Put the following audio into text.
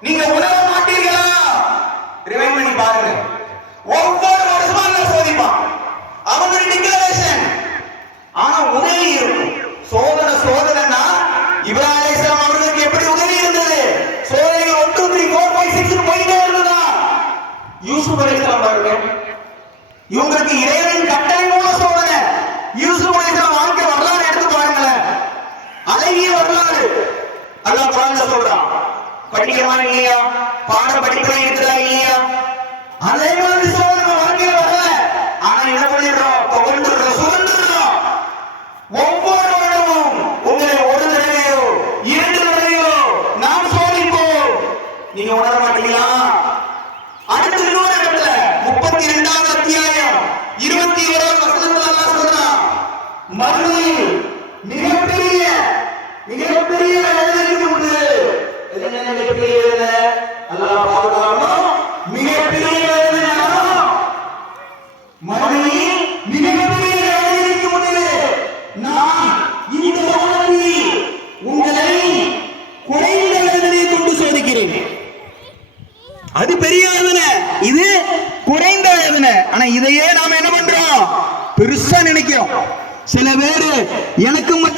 நீங்க உணர மாட்டீர்களா? ரிவைண்ட் பண்ணி பாருங்க. ஒவ்வொரு வருஷமும் அல்லாஹ் சோதிப்பான். அவனுடைய டிக்ளரேஷன் ஆனா உதவி இருக்கும். சோதனை சோதனைனா இப்ராஹிம் அவர்களுக்கு எப்படி உதவி இருந்தது? சோதனைகள் one two three four five six போயிட்டே இருந்ததா? யூசுப் அலிஸ்லாம் பாருங்க. இவங்களுக்கு இறைவன் கட்டாயமான சோதனை. யூசுப் அலிஸ்லாம் வாழ்க்கை வரலாறு எடுத்து பாருங்களேன். அழகிய வரலாறு. அல்லாஹ் குரான்ல சொல்றான். படிக்கிறமா இல்லையா? பாடம் படிக்கிறோம் இருக்குதா இல்லையா? அதே மாதிரி சோதனை நம்ம வாழ்க்கையில வரல ஆனா என்ன பண்ணிடுறோம்? துவண்டுறோம் சுதந்திரம் ஒவ்வொரு வருடமும் உங்களை ஒரு தடவையோ இரண்டு தடவையோ நாம் சோதிப்போம். நீங்க உணர மாட்டீங்களா? அடுத்த இன்னொரு இடத்துல முப்பத்தி இரண்டாவது அத்தியாயம் இருபத்தி ஏழாவது வசனத்துல அல்லாஹ் சொல்றான். மறுமையில் மிகப்பெரிய மிகப்பெரிய அது பெரிய வேதனை. இது குறைந்த வேதனை. ஆனா இதையே நாம என்ன பண்றோம்? பெருசா நினைக்கிறோம். சில பேரு எனக்கு